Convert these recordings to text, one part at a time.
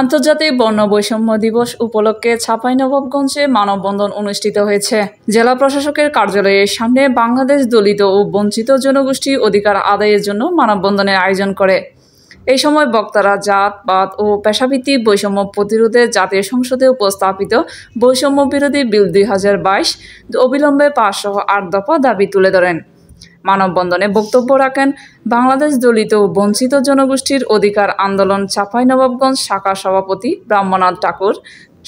আন্তর্জাতিক বর্ণ বৈষম্য দিবস উপলক্ষে চাঁপাইনবাবগঞ্জে মানববন্ধন অনুষ্ঠিত হয়েছে। জেলা প্রশাসকের কার্যালয়ের সামনে বাংলাদেশ দলিত ও বঞ্চিত জনগোষ্ঠী অধিকার আদায়ের জন্য মানববন্ধনের আয়োজন করে। এই সময় বক্তারা জাত, পাত ও পেশাভিত্তিক বৈষম্য প্রতিরোধে জাতীয় সংসদে উপস্থাপিত বৈষম্য বিরোধী বিল 2022 অবিলম্বে পাস সহ 8 দফা দাবি তুলে ধরেন। মানববন্ধনে বক্তব্য রাখেন বাংলাদেশ দলিত ও বঞ্চিত জনগোষ্ঠীর অধিকার আন্দোলন চাঁপাইনবাবগঞ্জ শাখা সভাপতি ব্রহ্মনাথ ঠাকুর,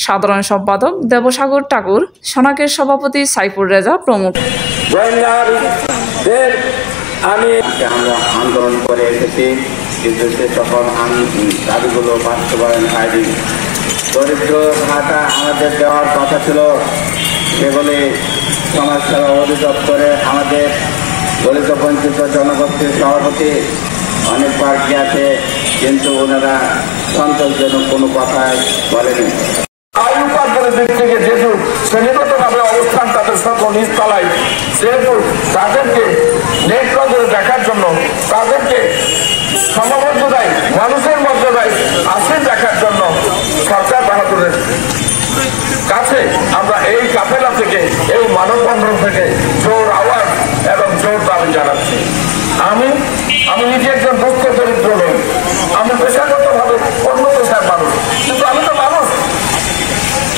সাধারণ সম্পাদক দেবসাগর ঠাকুর, সনাকের সভাপতি সাইফুর রেজা প্রমুখ। আমরা আন্দোলন করে এসেছি, কিন্তু সে তখন দাবিগুলো বাস্তবায়ন হয়নি। দরিদ্র ভাতা আমাদের দেওয়ার কথা ছিল, সেগুলি সমাজসেবা অধিদপ্তরে আমাদের দলিত বঞ্চিত জনগোষ্ঠীর সভাপতি অনেকবার গিয়েছে, কিন্তু ওনারা সন্তোষজনক কোনো কথাই বলেনি। আয় উপার্জনের দিক থেকে যেহেতু শ্রেণীগতভাবে অবস্থান তাদের সকল নিচতলায়, সেহেতু তাদেরকে নেট নজরে দেখার জন্য, তাদেরকে সমমর্যাদায় মানুষের মর্যাদায় আসে দেখার জন্য সরকার বাহাদুরের কাছে আমরা এই কাফেলা থেকে, এই মানববন্ধন থেকে জোর আওয়াজ এবং জোর দাবি জানাচ্ছি। আমি নিজে একজন দুঃখ দরিদ্র লোক, আমি পেশাগতভাবে অন্য পেশার মানুষ, কিন্তু আমি তো মানুষ।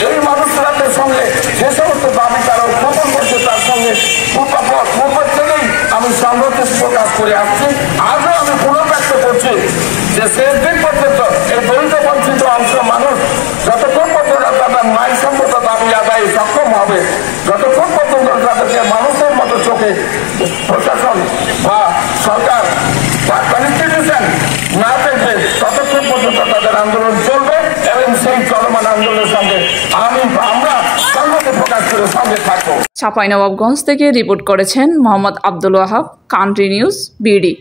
এই মানুষদের সঙ্গে যে সমস্ত দাবি তারা উত্থাপন করছে, তার সঙ্গে পূর্ব থেকেই আমি সংহতি প্রকাশ করে আসছি। আজও আমি পুনর্ব্যক্ত করছি যে শেষ দিন পর্যন্ত এই দলিত বঞ্চিত অংশ মানুষ যতক্ষণ পর্যন্ত তাদের ন্যায়সঙ্গত দাবি আদায় সক্ষম হবে, যতক্ষণ পর্যন্ত তাদেরকে মানুষের মতো চোখে প্রশাসন বা সরকার বা কনস্টিটিউশন না দেখবে, ততক্ষণ পর্যন্ত তাদের আন্দোলন চলবে এবং সেই চলমান আন্দোলনের সঙ্গে আমরা সংহতি প্রকাশ করে সঙ্গে থাকবো। চাঁপাইনবাবগঞ্জ থেকে রিপোর্ট করেছেন Mohammad Abdul Wahab, country news, BD.